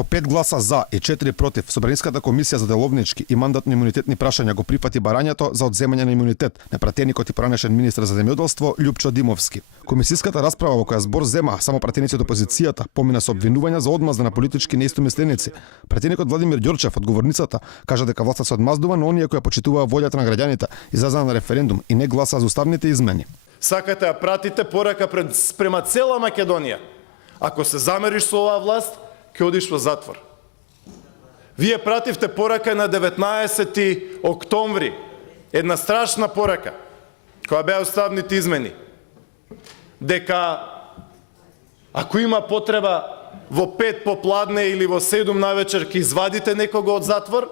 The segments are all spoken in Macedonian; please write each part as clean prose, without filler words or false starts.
Со 5 гласа за и 4 против, Собраниската комисија за деловнички и мандатно-имунитетни прашања го прифати барањето за одземање на имунитет на пратеникот и пранешен министер за земјоделство Љупчо Димовски. Комисиската расправа во која збор зема само пратеници од опозицијата помина со обвинувања за одмазда на политички неистомисленици. Пратеникот Владимир Ѓорчев од говорницата кажа дека власта се одмаздува на оние кои почитуваа волјата на граѓаните изразена на референдум и не гласа за уставните измени. Сакате да пратите порака према цела Македонија. Ако се замериш со оваа власт, ќе одиш во затвор. Вие пративте порака на 19 октомври, една страшна порака, која беа уставните измени, дека ако има потреба во 5 попладне или во 7 навечер ќе извадите некого од затвор,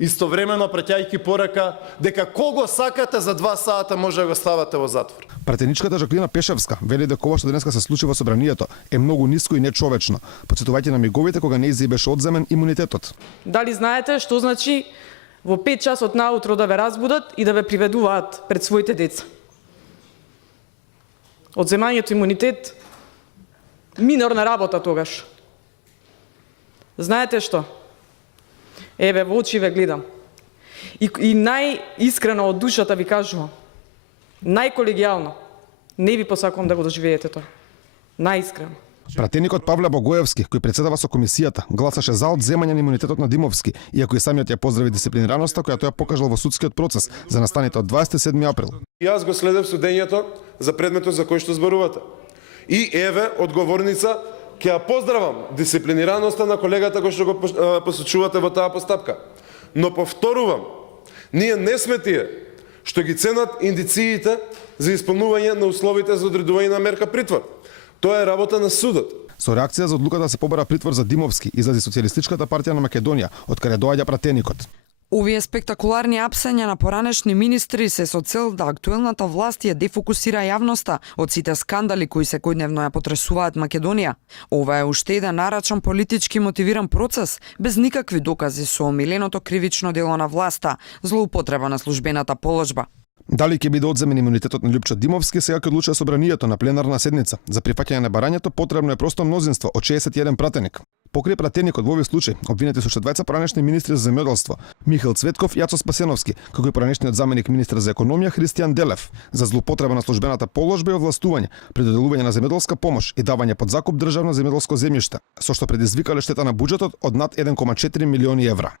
истовремено праќајќи порака дека кого сакате за 2 сата може да го ставате во затвор. Пратеничката Жаклина Пешевска вели дека ова што денеска се случи во собранието е многу ниско и нечовечно, потсетувајќи на миговите кога нејзи беше одземен имунитетот. Дали знаете што значи во 5 часот наутро да ве разбудат и да ве приведуваат пред своите деца? Одземањето имунитет минорна работа тогаш. Знаете што? Еве, во очи ве гледам. И најискрено од душата ви кажувам, најколегијално, не ви посакувам да го доживеете тоа. Најискрено. Пратеникот Павле Богоевски, кој председава со комисијата, гласаше за одземање на имунитетот на Димовски, иако и самиот ја поздрави дисциплинираноста која тој покажал во судскиот процес за настаните од 27 април. Јас го следев судењето за предметот за кој што зборувате. И еве одговорница, ќе ја поздравам дисциплинираноста на колегата кој што го посочувате во таа постапка. Но повторувам, ние не сме тие што ги ценат индициите за исполнување на условите за одредување на мерка притвор. Тоа е работа на судот. Со реакција за одлуката да се побара притвор за Димовски излази Социјалистичката партија на Македонија, од каде доаѓа пратеникот. Овие спектакуларни апсења на поранешни министри се со цел да актуелната власт ја дефокусира јавноста од сите скандали кои секојдневно ја потресуваат Македонија. Ова е уште еден нарачен политички мотивиран процес без никакви докази со омиленото кривично дело на власта, злоупотреба на службената положба. Дали ќе биде одземен имунитетот на Љупчо Димовски, сега ќе одлучи собранието на пленарна седница. За прифаќање на барањето потребно е просто мнозинство од 61 пратеник. Покрај пратеникот во овој случај обвинети се уште двајца поранешни министри за земјоделство, Михаил Цветков и Јацо Спасеновски, како и поранешниот заменик министер за економија Христијан Делев, за злоупотреба на службената положба и овластување при доделување на земјоделска помош и давање под закуп државно земјоделско земјиште, со што предизвикале штета на буџетот од над 1,4 милиони евра.